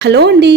Hello అండి.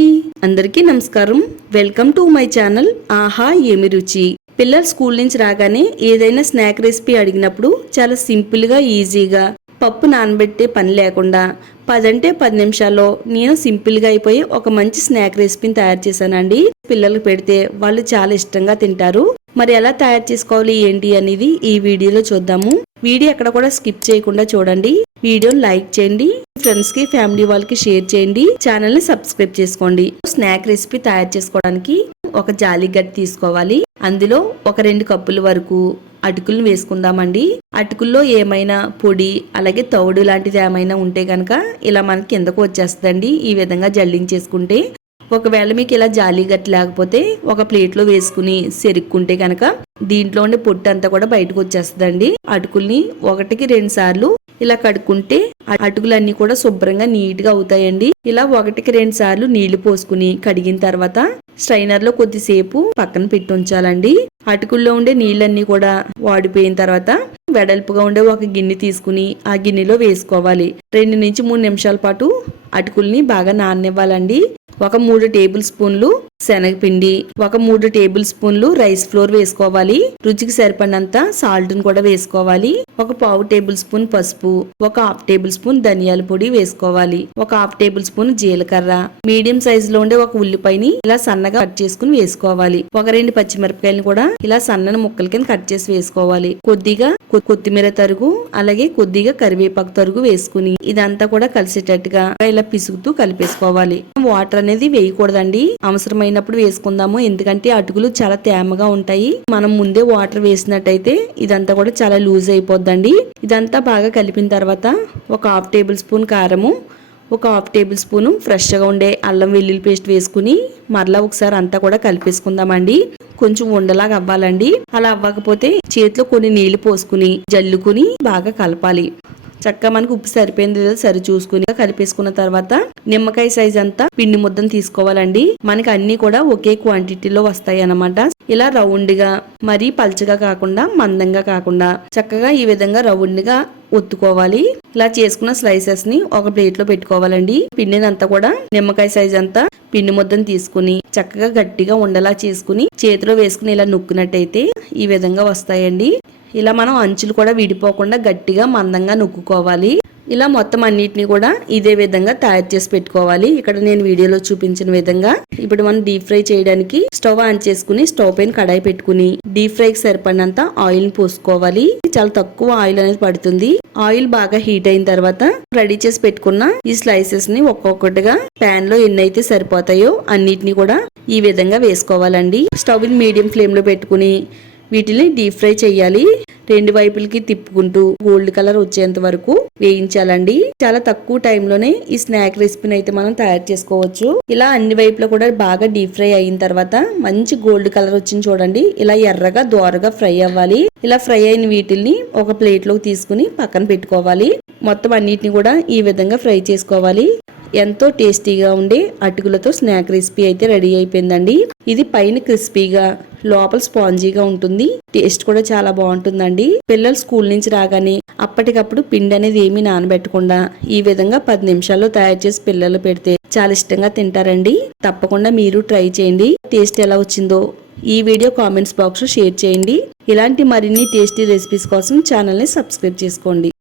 అందరికీ నమస్కారం. వెల్కమ్ టు మై ఛానల్ ఆహా ఏమి రుచి. పిల్లలు స్కూల్ నుంచి రాగానే ఏదైనా స్నాక్ రెసిపీ అడిగినప్పుడు చాలా సింపుల్గా ఈజీగా పప్పు నానబెట్టే పని లేకుండా పదంటే పది నిమిషాల్లో నేను సింపుల్గా అయిపోయి ఒక మంచి స్నాక్ రెసిపీని తయారు చేశానండి. పిల్లలకు పెడితే వాళ్ళు చాలా ఇష్టంగా తింటారు. మరి ఎలా తయారు చేసుకోవాలి ఏంటి అనేది ఈ వీడియోలో చూద్దాము. వీడియో ఎక్కడ కూడా స్కిప్ చేయకుండా చూడండి. వీడియోని లైక్ చేయండి. ఫ్రెండ్స్కి ఫ్యామిలీ వాళ్ళకి షేర్ చేయండి. ఛానల్ని సబ్స్క్రైబ్ చేసుకోండి. స్నాక్ రెసిపీ తయారు చేసుకోవడానికి ఒక జాలి గట్టి తీసుకోవాలి. అందులో ఒక రెండు కప్పుల వరకు అటుకులను వేసుకుందామండి. అటుకుల్లో ఏమైనా పొడి అలాగే తౌడు లాంటిది ఏమైనా ఉంటే కనుక ఇలా మనకి కిందకు వచ్చేస్తుందండి. ఈ విధంగా జల్లించేసుకుంటే ఒకవేళ మీకు ఇలా జాలి గట్టి లేకపోతే ఒక ప్లేట్లో వేసుకుని సెరుక్కుంటే కనుక దీంట్లో ఉండే పొట్టు అంతా కూడా బయటకు వచ్చేస్తుందండి. అటుకుల్ని ఒకటికి రెండు సార్లు ఇలా కడుక్కుంటే అటుకులన్నీ కూడా శుభ్రంగా నీట్గా అవుతాయండి. ఇలా ఒకటికి రెండు సార్లు నీళ్ళు పోసుకుని కడిగిన తర్వాత స్ట్రైనర్లో కొద్దిసేపు పక్కన పెట్టి ఉంచాలండి. అటుకుల్లో ఉండే నీళ్ళన్నీ కూడా వాడిపోయిన తర్వాత వెడల్పుగా ఉండే ఒక గిన్నె తీసుకుని ఆ గిన్నెలో వేసుకోవాలి. రెండు నుంచి మూడు నిమిషాల పాటు అటుకుల్ని బాగా నాననివ్వాలండి. ఒక మూడు టేబుల్ స్పూన్లు శనగపిండి ఒక మూడు టేబుల్ స్పూన్లు రైస్ ఫ్లోర్ వేసుకోవాలి. రుచికి సరిపడినంత సాల్ట్ని కూడా వేసుకోవాలి. ఒక పావు టేబుల్ స్పూన్ పసుపు ఒక హాఫ్ టేబుల్ స్పూన్ ధనియాల పొడి వేసుకోవాలి. ఒక హాఫ్ టేబుల్ స్పూన్ జీలకర్ర. మీడియం సైజ్లో ఉండే ఒక ఉల్లిపాయని ఇలా సన్నగా కట్ చేసుకుని వేసుకోవాలి. ఒక రెండు పచ్చిమిరపకాయలు కూడా ఇలా సన్నని ముక్కల కింద కట్ చేసి వేసుకోవాలి. కొద్దిగా కొత్తిమీర తరుగు అలాగే కొద్దిగా కరివేపాకు తరుగు వేసుకుని ఇదంతా కూడా కలిసేటట్టుగా ఇలా పిసుకుతూ కలిపేసుకోవాలి. వాటర్ అనేది వేయకూడదండి. అవసరమైనప్పుడు వేసుకుందాము. ఎందుకంటే అటుకులు చాలా తేమగా ఉంటాయి. మనం ముందే వాటర్ వేసినట్టయితే ఇదంతా కూడా చాలా లూజ్ అయిపోద్దండి ఇదంతా బాగా కలిపిన తర్వాత ఒక హాఫ్ టేబుల్ స్పూన్ కారము ఒక హాఫ్ టేబుల్ స్పూను ఫ్రెష్గా ఉండే అల్లం వెల్లుల్లి పేస్ట్ వేసుకుని మరలా ఒకసారి అంతా కూడా కలిపేసుకుందామండి. కొంచెం ఉండలాగా అవ్వాలండి. అలా అవ్వకపోతే చేతిలో కొన్ని నీళ్ళు పోసుకుని జల్లుకుని బాగా కలపాలి. చక్కగా మనకు ఉప్పు సరిపోయింది లేదా సరి చూసుకుని కలిపేసుకున్న తర్వాత నిమ్మకాయ సైజ్ అంతా పిండి ముద్దను తీసుకోవాలండి. మనకి అన్ని కూడా ఒకే క్వాంటిటీలో వస్తాయి అన్నమాట ఇలా రౌండ్గా మరీ పల్చగా కాకుండా మందంగా కాకుండా చక్కగా ఈ విధంగా రౌండ్గా ఒత్తుకోవాలి. ఇలా చేసుకున్న స్లైసెస్ని ఒక ప్లేట్లో పెట్టుకోవాలండి. పిండినంతా కూడా నిమ్మకాయ సైజ్ అంతా పిండి ముద్దను తీసుకుని చక్కగా గట్టిగా ఉండలా చేసుకుని చేతిలో వేసుకుని ఇలా నొక్కినట్టయితే ఈ విధంగా వస్తాయండి. ఇలా మనం అంచులు కూడా విడిపోకుండా గట్టిగా మందంగా నొక్కుకోవాలి. ఇలా మొత్తం అన్నిటిని కూడా ఇదే విధంగా తయారు చేసి పెట్టుకోవాలి. ఇక్కడ నేను వీడియోలో చూపించిన విధంగా ఇప్పుడు మనం డీప్ ఫ్రై చేయడానికి స్టవ్ ఆన్ చేసుకుని స్టవ్ పైన కడాయి పెట్టుకుని డీప్ ఫ్రైకి సరిపడినంత ఆయిల్ పోసుకోవాలి. చాలా తక్కువ ఆయిల్ అనేది పడుతుంది. ఆయిల్ బాగా హీట్ అయిన తర్వాత రెడీ చేసి పెట్టుకున్న ఈ స్లైసెస్ని ఒక్కొక్కటిగా ప్యాన్లో ఎన్ని అయితే సరిపోతాయో అన్నిటిని కూడా ఈ విధంగా వేసుకోవాలండి. స్టవ్ మీడియం ఫ్లేమ్లో పెట్టుకుని వీటిని డీప్ ఫ్రై చేయాలి. రెండు వైపులకి తిప్పుకుంటూ గోల్డ్ కలర్ వచ్చేంత వరకు వేయించాలండి. చాలా తక్కువ టైంలోనే ఈ స్నాక్ రెసిపీని అయితే మనం తయారు చేసుకోవచ్చు. ఇలా అన్ని వైపులా కూడా బాగా డీప్ ఫ్రై అయిన తర్వాత మంచి గోల్డ్ కలర్ వచ్చింది చూడండి. ఇలా ఎర్రగా దోరగా ఫ్రై అవ్వాలి. ఇలా ఫ్రై అయిన వీటిల్ని ఒక ప్లేట్లోకి తీసుకుని పక్కన పెట్టుకోవాలి. మొత్తం అన్నిటిని కూడా ఈ విధంగా ఫ్రై చేసుకోవాలి. ఎంతో టేస్టీగా ఉండే అటుకులతో స్నాక్ రెసిపీ అయితే రెడీ అయిపోయిందండి. ఇది పైన క్రిస్పీగా లోపల స్పాంజీగా ఉంటుంది. టేస్ట్ కూడా చాలా బాగుంటుందండి. పిల్లలు స్కూల్ నుంచి రాగానే అప్పటికప్పుడు పిండి అనేది ఏమీ నానబెట్టకుండా ఈ విధంగా పది నిమిషాల్లో తయారు చేసి పిల్లలు పెడితే చాలా ఇష్టంగా తింటారండి. తప్పకుండా మీరు ట్రై చేయండి. టేస్ట్ ఎలా వచ్చిందో ఈ వీడియో కామెంట్స్ బాక్స్లో షేర్ చేయండి. ఇలాంటి మరిన్ని టేస్టీ రెసిపీస్ కోసం ఛానల్ని సబ్స్క్రైబ్ చేసుకోండి.